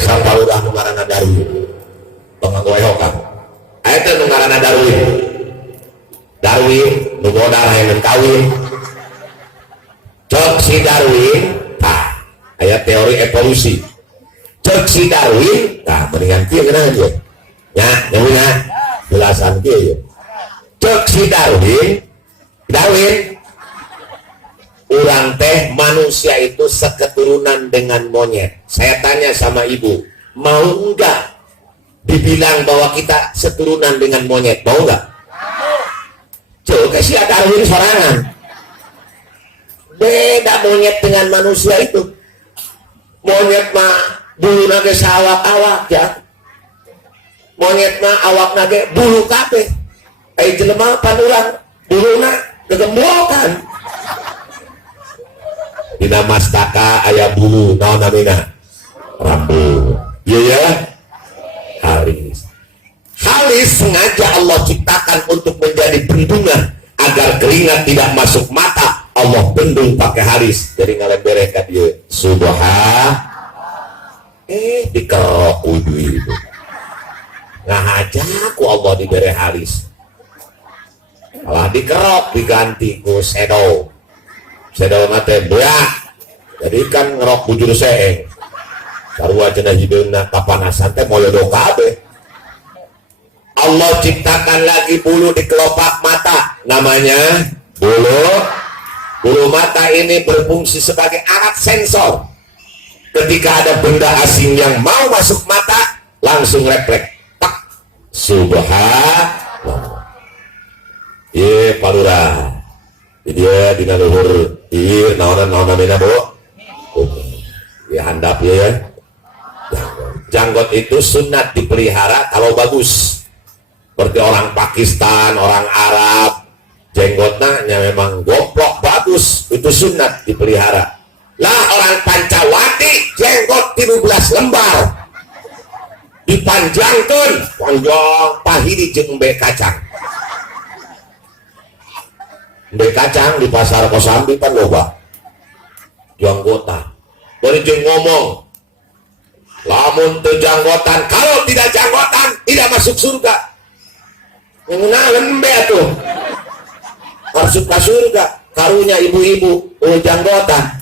sampaudah nu ngaranna Darwin panganggo ehokan eta nu ngaranna Darwin nu modal hayang kawin cok si Darwin aya teori evolusi cek si Darwin mendingan kieu geuna aja nya nyamunya jelasan kieu cek si Darwin urang teh manusia itu seketurunan dengan monyet. Saya tanya sama ibu, mau enggak dibilang bahwa kita seturunan dengan monyet, mau enggak? Coba si Darwin sorangan beda monyet dengan manusia itu. Monyet mah bulu nage sawak-awak ya, monyet mah awak nage bulu kabeh. Jelema panurang buluna gegembokan dina mastaka aya bulu naon namina rambut. Iya ya, halis sengaja Allah ciptakan untuk menjadi bendungan agar keringat tidak masuk mata. Allah bendung pakai halis jadi ngalembere ka dieu dikerok wudu itu ngahaja ku Allah dibere halis malah dikerok diganti ku sedo mate beak jadi kan ngerok bujur seeng sarua cenah hideungna kapanasan teh moyodo kabeh. Allah ciptakan lagi bulu di kelopak mata namanya bulu mata ini berfungsi sebagai alat sensor. Ketika ada benda asing yang mau masuk mata langsung refleks tak subhanallah ieu palura dia dina luhur ieu naonan namina Bu ya handap ya janggot itu sunat dipelihara kalau bagus seperti orang Pakistan, orang Arab jenggotnya memang goplok bagus itu sunat dipelihara. Lah orang Pancawati jenggot 13 lembar dipanjangkan panjang pahidi jeung embe kacang di pasar Kosambi kan loba janggotan bari jeung ngomong lamun teu janggotan kalau tidak janggotan tidak masuk surga mengenal lembe tuh masuk ke surga karunya ibu-ibu janggotan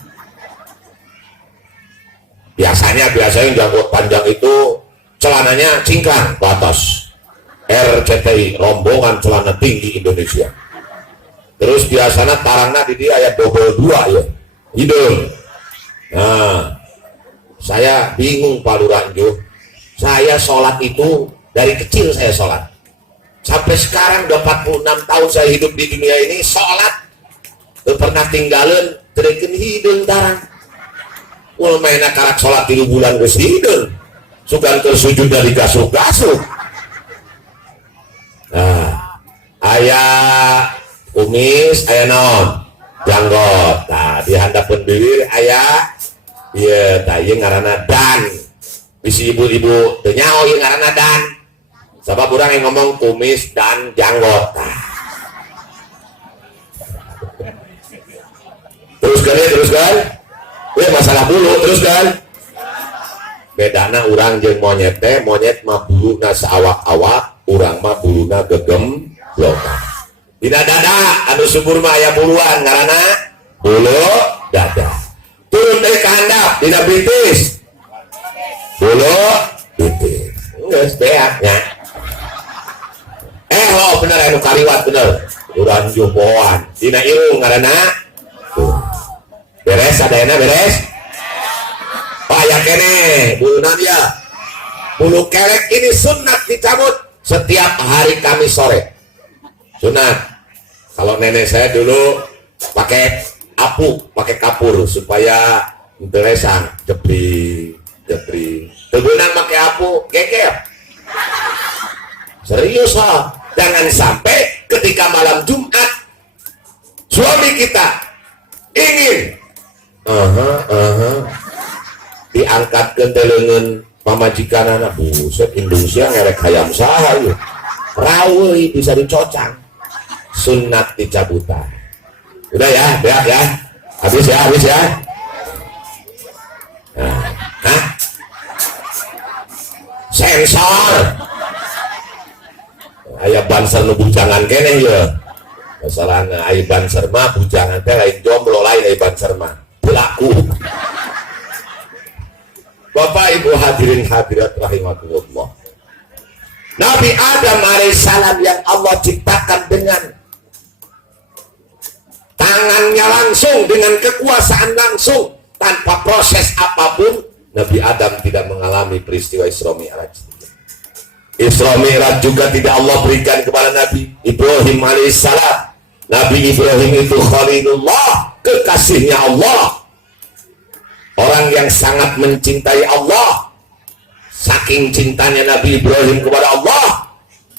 biasanya janggot panjang itu celananya cingkrang ke atas RCTI rombongan celana tinggi Indonesia terus biasanya tarangna di dia aya double 2 ya hidung. Nah saya bingung Pak Luranjo, saya sholat itu dari kecil saya sholat sampai sekarang udah 46 tahun saya hidup di dunia ini sholat pernah tinggalin terikin hidung tarang wal mainnya karak sholat 3 bulan ke hidung sugan tersujud dari gasuk-gasuk. Nah ayah kumis ayah naon janggot nah di handap bibir ayah iya tadi ngaranna dan bisi ibu-ibu teu nyaho ieu ngaranna dan sabab urang yang ngomong kumis dan janggot teruskan masalah bulu teruskan bedana urang jeung monyet teh monyet mah buluna saawak-awak urang mah buluna gegemlokan dina dada anu subur mah aya buluan ngaranna bulu dada turun dari ke handap dina bitis bulu bitis geus beaknya bener anu kaliwat bener urang jumboan dina irung ngaranna beres adayana beres aya kene buluna dia bulu kelek ini sunat dicabut setiap hari Kamis sore sunat. Kalau nenek saya dulu pakai pakai kapur supaya interesan jepri tegunan pakai apu geger serius lah. Jangan sampai ketika malam Jumat suami kita ingin diangkat ke telengan pamajikan anak buset Indonesia ngerek hayam saha yuk rawi bisa dicocang sunat dicabutan udah ya beak ya habis ya nah, sensor aya banser nu bujangan kene ya masalahna aya banser mah bujangan teh lain jomblo lain aya banser mah pelaku. Bapak Ibu hadirin hadirat rahimakumullah, Nabi Adam alaihissalam yang Allah ciptakan dengan tangannya langsung, dengan kekuasaan langsung, tanpa proses apapun, Nabi Adam tidak mengalami peristiwa Isra Mi'raj. Isra Mi'raj juga tidak Allah berikan kepada Nabi Ibrahim alaihissalam. Nabi Ibrahim itu Khalilullah, kekasihnya Allah, orang yang sangat mencintai Allah. Saking cintanya Nabi Ibrahim kepada Allah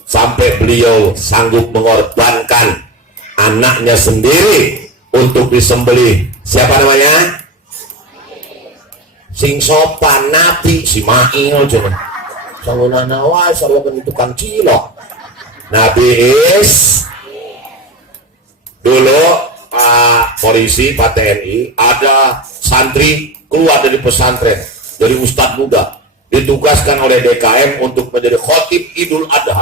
sampai beliau sanggup mengorbankan anaknya sendiri untuk disembelih. Siapa namanya? Sing sopan Nabi Ismail cuman. Salunana wae salun tukang cilok. Nabi dulu Pak polisi, Pak TNI, ada santri keluar dari pesantren, dari ustadz muda, ditugaskan oleh DKM untuk menjadi khotib Idul Adha.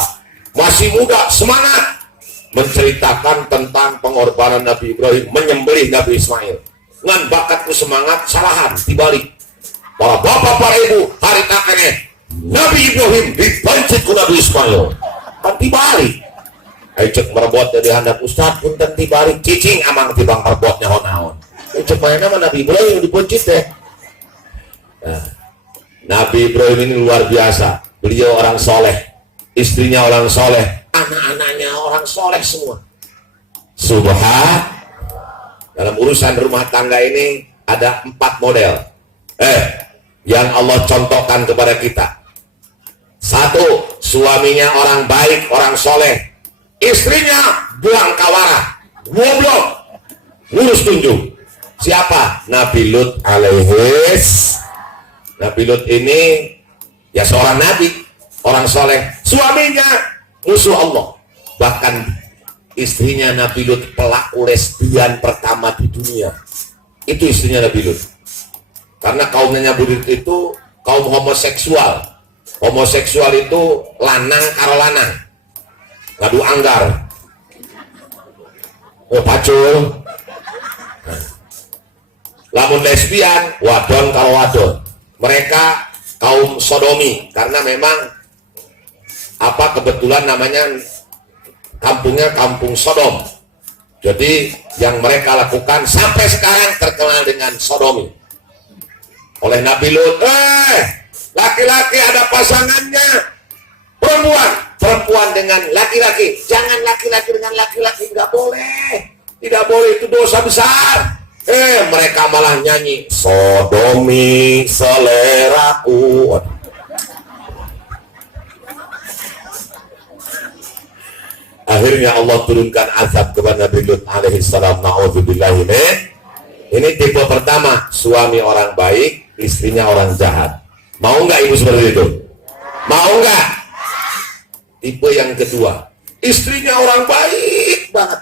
Masih muda, semangat menceritakan tentang pengorbanan Nabi Ibrahim menyembelih Nabi Ismail. Ngan bakatku semangat salahan dibalik. Para bapak, para ibu, hari takene Nabi Ibrahim dipancit ku Nabi Ismail. Kan dibalik. Cek merebot dari handap ustad pun tentu balik cicing amang tibang merebotnya hon-hon. Cek mainnya sama Nabi Ibrahim dipuncit deh. Nah, Nabi Ibrahim ini luar biasa. Beliau orang soleh, istrinya orang soleh, anak-anaknya orang soleh semua. Subhan. Dalam urusan rumah tangga ini ada 4 model yang Allah contohkan kepada kita. 1, suaminya orang baik, orang soleh, istrinya buang kawara, goblok, ngurus tunjuk. Siapa? Nabi Lut alaihis. Nabi Lut ini ya seorang nabi, orang soleh, suaminya musuh Allah. Bahkan istrinya Nabi Lut pelaku lesbian pertama di dunia. Itu istrinya Nabi Lut. Karena kaumnya Nabi Lut itu kaum homoseksual. Homoseksual itu lanang karo lanang, ngadu anggar, pacul. Lamun lesbian, wadon karo wadon. Mereka kaum sodomi, karena memang kebetulan namanya kampungnya kampung Sodom. Jadi yang mereka lakukan sampai sekarang terkenal dengan sodomi. Oleh Nabi Lut, laki-laki ada pasangannya, perempuan dengan laki-laki, jangan laki-laki dengan laki-laki, tidak boleh, itu dosa besar. Mereka malah nyanyi sodomi seleraku. Akhirnya Allah turunkan azab kepada Nabi Lut alaihi salam. Na'udzubillahi min. Ini tipe pertama, suami orang baik, istrinya orang jahat. Mau nggak ibu seperti itu? Mau nggak? Tipe yang kedua, istrinya orang baik banget,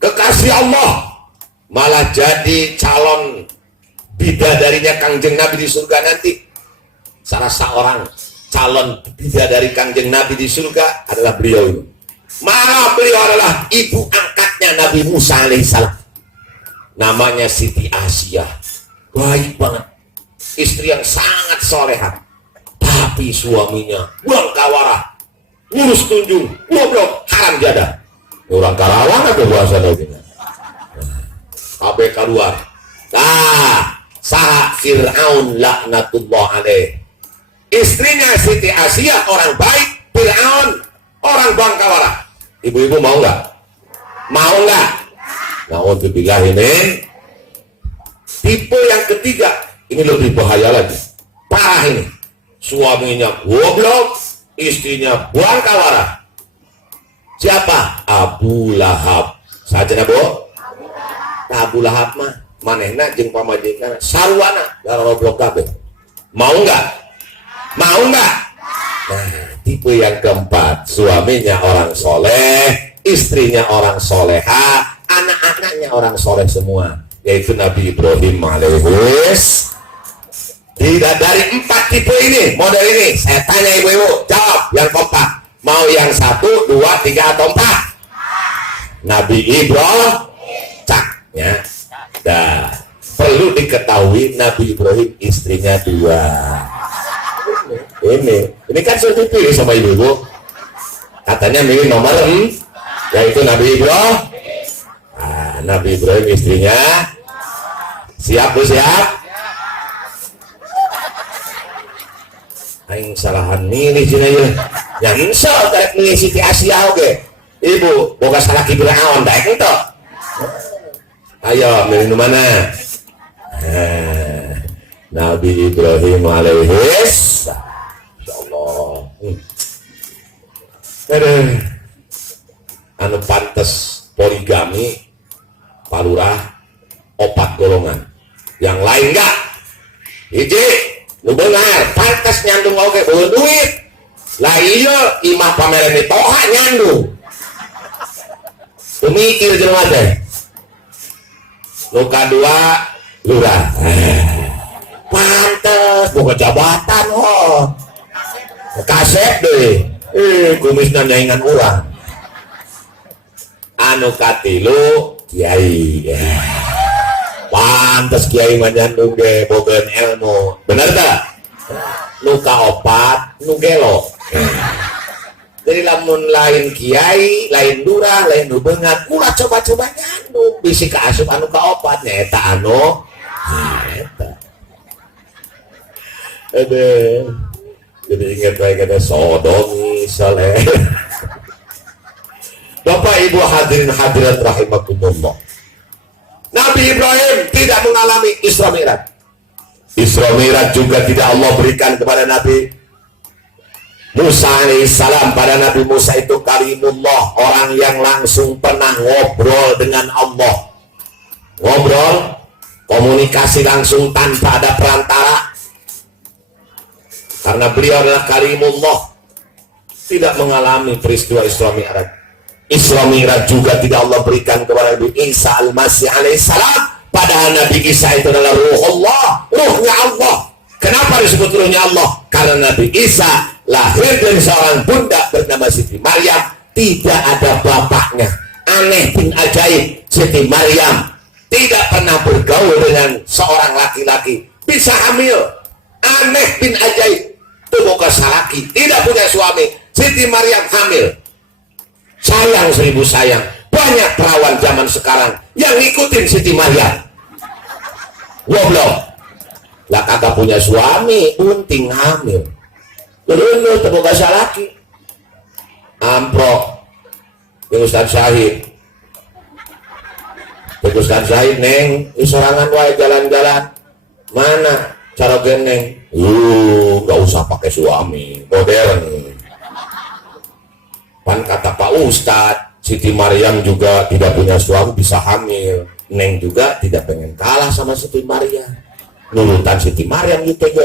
kekasih Allah, malah jadi calon bidadarinya Kangjeng Nabi di surga nanti. Salah seorang calon bidadari Kangjeng Nabi di surga adalah beliau ini. Malah beliau adalah ibu angkatnya Nabi Musa alaihissalam. Namanya Siti Asia. Baik banget, istri yang sangat soleha, tapi suaminya buang kawara, ngurus tunjung, goblok, haram jadah. Orang Karawang atau bahasa Nabi. Kabeh keluar. Saha Fir'aun laknatullah alaih. Istrinya Siti Asia orang baik, Fir'aun orang buang kawara. Ibu-ibu mau nggak? Mau nggak? Na'udzubillah ini. Tipe yang ketiga, ini lebih bahaya lagi, parah ini. Suaminya goblok, istrinya buang kawara. Siapa? Abu Lahab. Saja Bu? Abu Lahab mah manehna jeung pamajikan sarwana gara goblok kabeh. Mau nggak? Mau nggak? Nah, tipe yang keempat, suaminya orang soleh, istrinya orang soleha, anak-anaknya orang soleh semua, yaitu Nabi Ibrahim alaihis. Tidak dari 4 tipe ini, model ini saya tanya ibu-ibu, jawab yang kompak. Mau yang 1, 2, 3 atau 4? Nabi Ibrahim caknya. Dah, perlu diketahui Nabi Ibrahim istrinya 2. Ini kan sudah dipilih sama ibu-ibu. Katanya milih nomor 4, yaitu Nabi Ibrahim. Nah, Nabi Ibrahim istrinya. Siap Bu, siap? Aing salahan milih cina ya. Yang insya tarik milih Siti Asia oke. Ibu, boga salah kibir awan daik itu. Ayo milih mana? Nabi Ibrahim alaihi insyaallah. Anu pantes poligami palurah 4 golongan. Yang lain enggak? Hiji lu benar, pantas nyandung oke, belum duit. Lah iya, imah pameran di toha nyandung. Pemikir jelema teh. Nu kadua lurah. Pantas boga jabatan ho. Kasep deh. Kumisna nyaingan urang. Anu katilu kiai. Pantes kiai manyandung ge bogeun ilmu. Bener tak? Nu kaopat nu gelo. Jadi lamun lain kiai, lain lurah, lain nu beungat, ulah coba-coba nyandung bisi ka asup anu kaopat nyaeta anu eta. Jadi ingat baik ada sodomi saleh. Bapak Ibu hadirin hadirat rahimakumullah. Nabi Ibrahim tidak mengalami Isra Mi'raj. Isra Mi'raj juga tidak Allah berikan kepada Nabi Musa alaihissalam. Pada Nabi Musa itu kalimullah, orang yang langsung pernah ngobrol dengan Allah. Ngobrol, komunikasi langsung tanpa ada perantara. Karena beliau adalah kalimullah, tidak mengalami peristiwa Isra Mi'raj. Isra Mi'raj juga tidak Allah berikan kepada Nabi Isa al-Masih alaihissalam. Padahal Nabi Isa itu adalah ruhullah, ruhnya Allah. Kenapa disebut ruhnya Allah? Karena Nabi Isa lahir dari seorang bunda bernama Siti Maryam, tidak ada bapaknya. Aneh bin ajaib, Siti Maryam tidak pernah bergaul dengan seorang laki-laki, bisa hamil. Aneh bin ajaib, tubuh salaki, tidak punya suami. Siti Maryam hamil. Sayang seribu sayang, banyak perawan zaman sekarang yang ngikutin Siti Maryam. Goblok, lah kagak punya suami, unting hamil. Dulu terbuka salaki, amprok, yang Ustaz Syahid, Ustaz Syahid neng, isorangan wae jalan-jalan, mana cara geneng? Gak usah pakai suami, modern. Pan kata Pak Ustadz, Siti Maryam juga tidak punya suami, bisa hamil. Neng juga tidak pengen kalah sama Siti Maryam. Nurutan Siti Maryam gitu ya.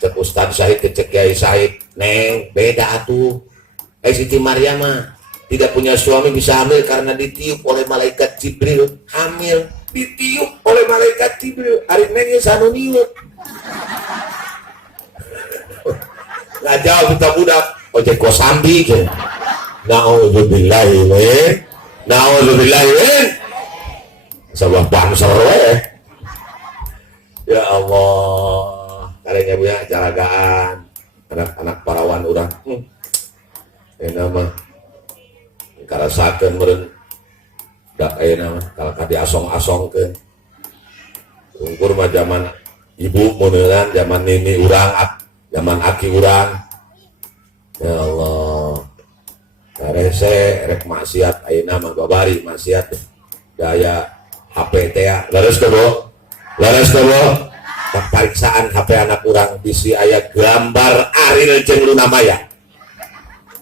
Cek Ustadz Syahid, cek Kiai Syahid, Neng beda atuh. Siti Maryam mah tidak punya suami bisa hamil karena ditiup oleh malaikat Jibril. Hamil ditiup oleh malaikat Jibril. Hari nengnya sanu niup. Nggak jauh kita budak. Ojek kosambi ke. Na'udzubillahi min. Na'udzubillahi min. Sebuah banser ya Allah. Karenya punya jaragaan. Anak-anak parawan urang. Ini nama. Kalau saken meren. Dak nama. Kalau kadi asong-asong ke. Ungkur mah zaman ibu monelan. Zaman nini urang. Zaman aki urang. Ya Allah, karese rek maksiat ayeuna mah babari maksiat daya HP teh leres teh Bu. Leres teh Bu. Pemeriksaan HP anak urang bisi aya gambar Ariel jeung Luna Maya.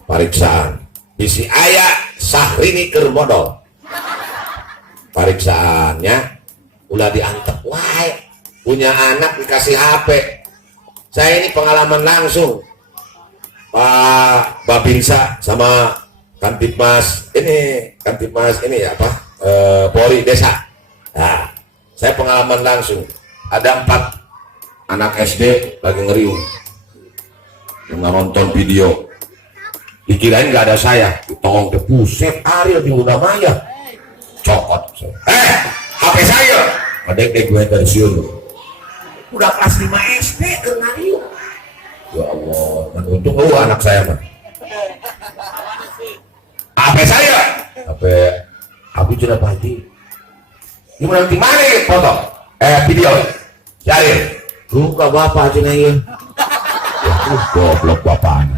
Pariksaan bisi aya Syahrini keur modal. Pariksaannya ulah diantep wae. Punya anak dikasih HP. Saya ini pengalaman langsung. Pak Babinsa sama Kantipmas ini apa Polri desa. Nah, saya pengalaman langsung ada 4 anak SD lagi ngeriung nonton video, dikirain nggak ada saya, tolong ke puset Ariel di Luna Maya, cokot. HP saya, adek gue dari Sion, udah kelas 5 SD kenal yuk. Ya Allah, dan untung anak saya mah. HP saya, HP sudah pasti. Gimana nanti mana foto? Video, cari. Buka bapak aja nih. Goblok bapaknya.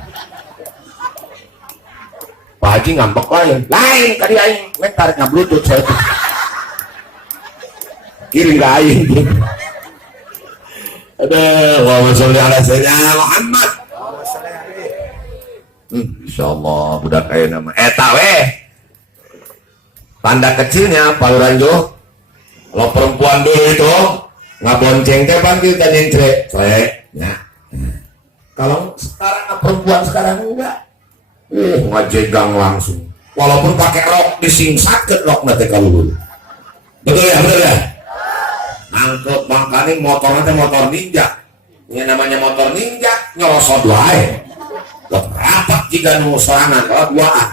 Pak Haji ngambek lain kali aing mentar ngabluetooth saya tuh. Kirim ke aing. Allahumma sholli ala sayyidina Muhammad. Insyaallah budak aya nama eta weh. Tanda kecilnya Pak Luranjo. Kalau perempuan dulu itu ngabonceng teh panggil kan nyengcre. Ya. Kalau sekarang perempuan sekarang enggak. Ngajegang langsung. Walaupun pakai rok disingsak ke rok nanti kalau betul ya. Angkut makanya motornya motor ninja. Ini namanya motor ninja nyolosot wae. Rapat jika nu sorangan kalau duaan.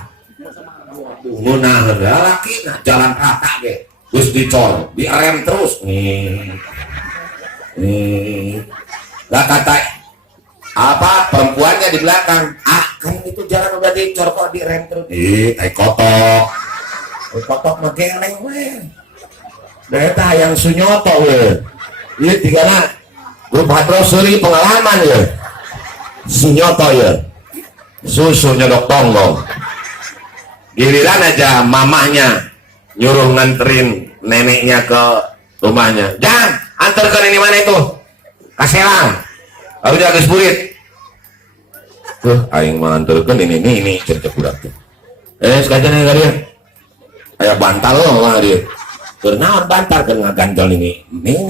Munah laki nah jalan rata ge. Terus dicor, direm terus. Nih. Gak kata apa perempuannya di belakang. Kan itu jalan udah dicor kok direm terus. Kayak kotok. Kotok mah geleng weh. Deta yang sunyoto weh. Iya tigana. Grup hadrosuri pengalaman ya. Sunyoto ya. Susu nyodok tonggong. Giliran aja mamahnya nyuruh nganterin neneknya ke rumahnya. Jangan antarkan ini mana itu Kaselang. Aku udah ke Spurit. Aing mengantarkan ini cerita budak tuh. Sekalian yang dia kayak bantal loh mah dia. Karena bantal kan ngaganjol ini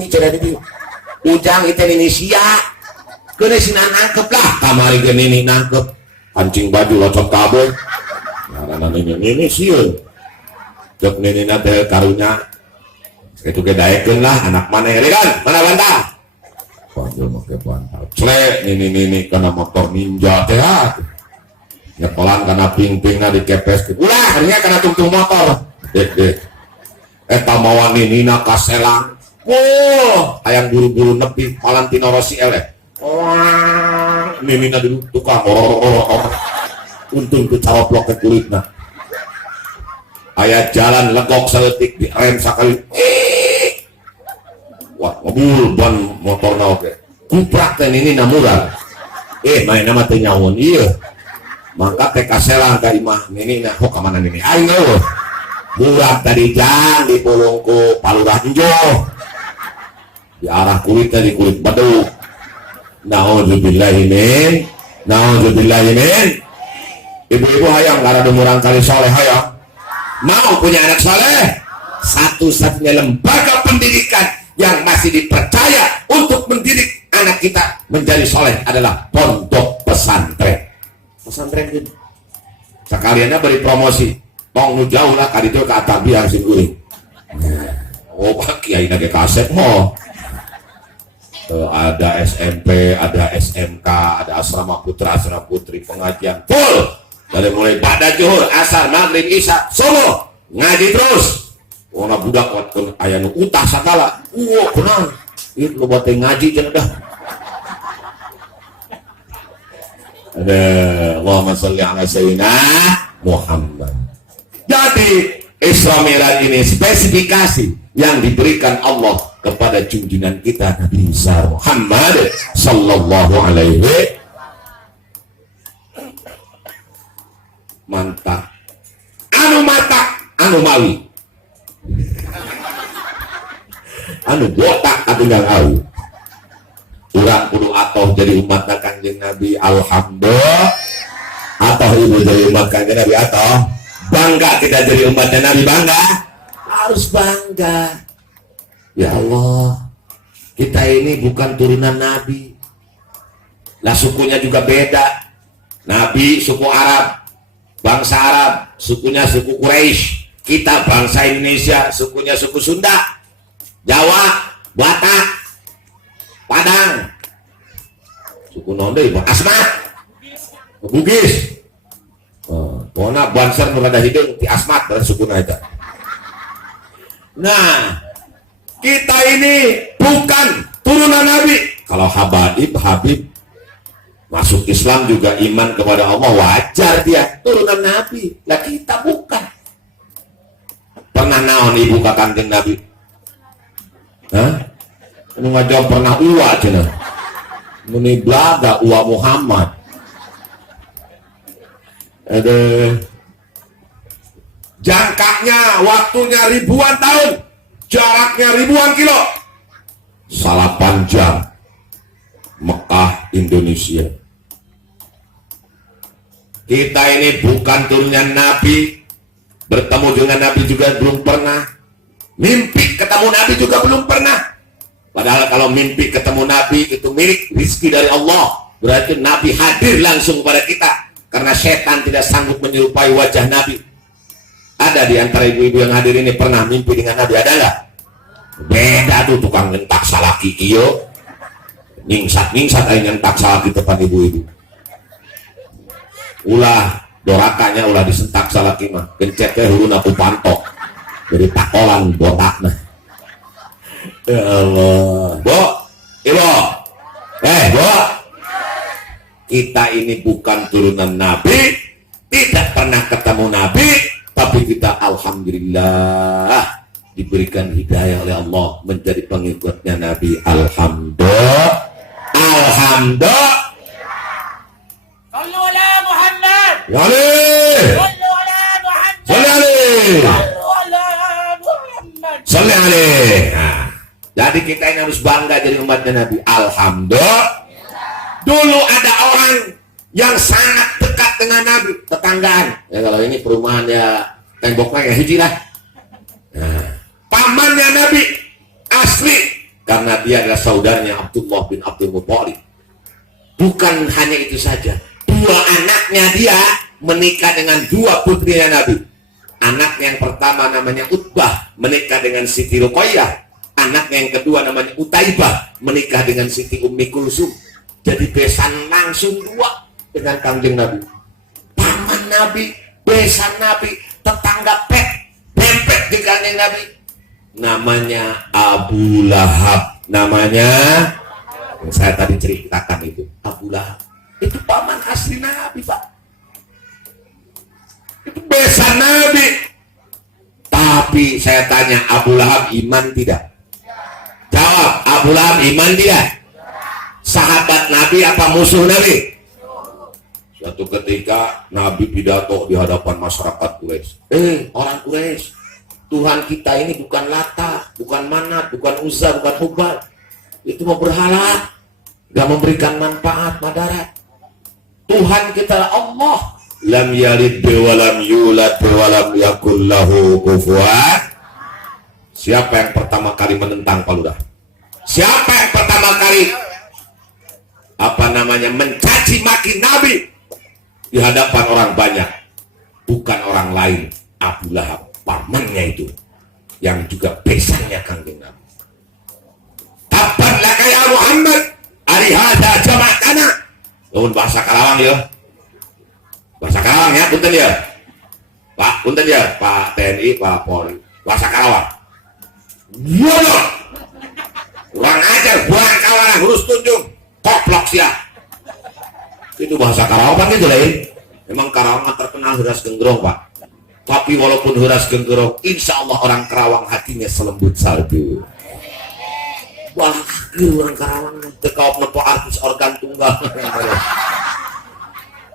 cerita itu. Ujang itu ini sia. Kena sina nangkep lah. Kamari ke ini nangkep. Pancing baju locok kabel. Karena ini siun. Cek nini nate karunya itu kedaekeun lah anak mana ya kan mana bantah panggil make bantal clek nini kana motor ninja teh nyepelan kana ping-pingna dikepes ulah hanya kana tungtung motor eta mawa ninina Kaselang hayang buru-buru nepi Valentino Rossi eleh ninina dulu tukang untung ku caroplok ke kulitna. Ayat jalan legok seletik di rem sekali. Wah, mobil ban motor na oke. Kuprak teh ini namuran. Main nama teh nyawon iya. Mangka teh Kaselang ka imah ini nah ka mana ini? Aing eueuh. Murah tadi jang dipulung ku Paluranjo. Di arah kulitnya di kulit batu. Nauzubillahi min. Ibu-ibu hayang karena murang kali soleh hayang. Mau punya anak soleh, satu-satunya lembaga pendidikan yang masih dipercaya untuk mendidik anak kita menjadi soleh adalah pondok pesantren. Pesantren itu sekaliannya beri promosi tong nu jauh lah kali itu ke Atabi harus guling. Oh pak kiai nage kaset mo ada SMP, ada SMK, ada asrama putra, asrama putri, pengajian full. Dari mulai pada zuhur, asar, maghrib, isya, subuh ngaji terus. Orang budak waktu ayah nu utah sakala. Kenal. Itu lo buat ngaji jangan dah. Ada Allahumma sholli ala sayyidina Muhammad. Jadi Isra Mi'raj ini spesifikasi yang diberikan Allah kepada junjungan kita Nabi Muhammad sallallahu alaihi mantap anu matak anu mawi anu botak atuh gang au urang kudu atoh jadi umat Kanjeng Nabi alhamdulillah atoh ibu jadi umat Kanjeng Nabi atoh bangga kita jadi umatnya Nabi bangga harus bangga ya Allah kita ini bukan turunan Nabi lah sukunya juga beda Nabi suku Arab bangsa Arab, sukunya suku Quraisy. Kita bangsa Indonesia, sukunya suku Sunda, Jawa, Batak, Padang. Suku Nonde, Asma. Bugis. Pokoknya banser nu rada hidung ti asmat dan sukuna eta. Nah, kita ini bukan turunan Nabi. Kalau Habib masuk Islam juga iman kepada Allah, wajar dia turunan Nabi. Lah kita bukan. Pernah naon ibu ka Kanjeng Nabi? Hah? Anu ngajawab pernah uwa cenah. Muni blaga uwa Muhammad. Ada jangkanya, waktunya ribuan tahun, jaraknya ribuan kilo, 8 jam. Mekah, Indonesia. Kita ini bukan turunan Nabi, bertemu dengan Nabi juga belum pernah, mimpi ketemu Nabi juga belum pernah. Padahal kalau mimpi ketemu Nabi itu milik rizki dari Allah, berarti Nabi hadir langsung kepada kita. Karena setan tidak sanggup menyerupai wajah Nabi. Ada di antara ibu-ibu yang hadir ini pernah mimpi dengan Nabi, ada nggak? Beda tuh tukang ngentak salaki iyo, ningsat aja ngentak salaki depan ibu-ibu. Ulah dorakanya ulah disentak salaki mah, kencetnya huruna ku pantok, jadi takolan botak nah. Ya Allah, Bo, Bo. Kita ini bukan turunan Nabi, tidak pernah ketemu Nabi, tapi kita alhamdulillah diberikan hidayah oleh Allah menjadi pengikutnya Nabi. Alhamdulillah. Sallu ala Muhammad. Sallu ala Muhammad. Sallu alaihi. Jadi kita ini harus bangga jadi umatnya Nabi. Alhamdulillah. Dulu ada orang yang sangat dekat dengan Nabi, tetanggaan. Ya kalau ini perumahan ya temboknya ya hiji lah. Nah, pamannya Nabi asli karena dia adalah saudaranya Abdullah bin Abdul Muthalib. Bukan hanya itu saja, 2 anaknya dia menikah dengan 2 putrinya Nabi. Anak yang pertama namanya Utbah menikah dengan Siti Ruqayyah. Anak yang kedua namanya Utaibah menikah dengan Siti Ummi Kulsum. Jadi besan langsung 2 dengan Kanjeng Nabi. Paman Nabi, besan Nabi, tetangga pempek di Kanjeng Nabi. Namanya Abu Lahab. Namanya yang saya tadi ceritakan itu Abu Lahab. Itu paman asli Nabi, Pak. Itu besan Nabi. Tapi saya tanya, Abu Lahab iman tidak? Jawab, Abu Lahab iman tidak? Sahabat Nabi apa musuh Nabi? Suatu ketika Nabi pidato di hadapan masyarakat Quraisy. Orang Quraisy, Tuhan kita ini bukan Lata, bukan Manat, bukan Uzza, bukan Hubal. Itu mau berhala, gak memberikan manfaat, madarat. Tuhan kita Allah. Lam yalid wa lam yulad wa lam yakul lahu kufuwan. Siapa yang pertama kali menentang Paludah? Siapa yang pertama kali mencaci maki Nabi di hadapan orang banyak? Bukan orang lain, Abu Lahab, pamannya itu, yang juga besannya Kanjeng Nabi. Taban laka ya Muhammad, ari hada jama'atana. Lawan bahasa Karawang ya. Bahasa Karawang ya, punten ya. Pak, punten ya, Pak TNI, Pak Polri. Bahasa Karawang. Bodoh. Kurang ajar, buang kawanan, hurus tunjung. Koplok sia. Itu bahasa Karawang kan gitu lain. Memang Karawang terkenal huras genggerong, Pak. Tapi walaupun huras genggerong, insya Allah orang Karawang hatinya selembut salju. Wah, orang Karawang tekaup nepo artis organ tunggal.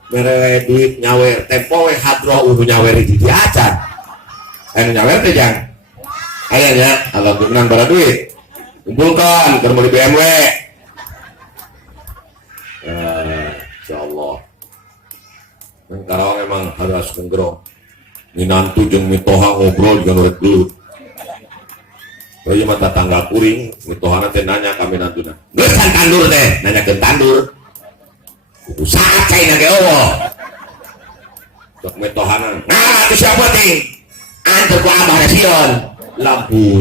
Mere duit nyawer, tempo we hadroh nyawer di acan. Nyawer teh jang. Ayahnya, kalau menang bara duit, kumpulkan ke di BMW. Insyaallah. Nang Karawang memang harus genggerong. Minantu jeung mitoha ngobrol jeung urek gelut. Oh iya mah tetangga kuring, mitohana teh nanya ka minantuna. Geus tandur teh, nanya ke tandur. Saat cai nage Allah. Sok metohana. Nah, itu siapa nih? Antar ku abah Sion. Lampu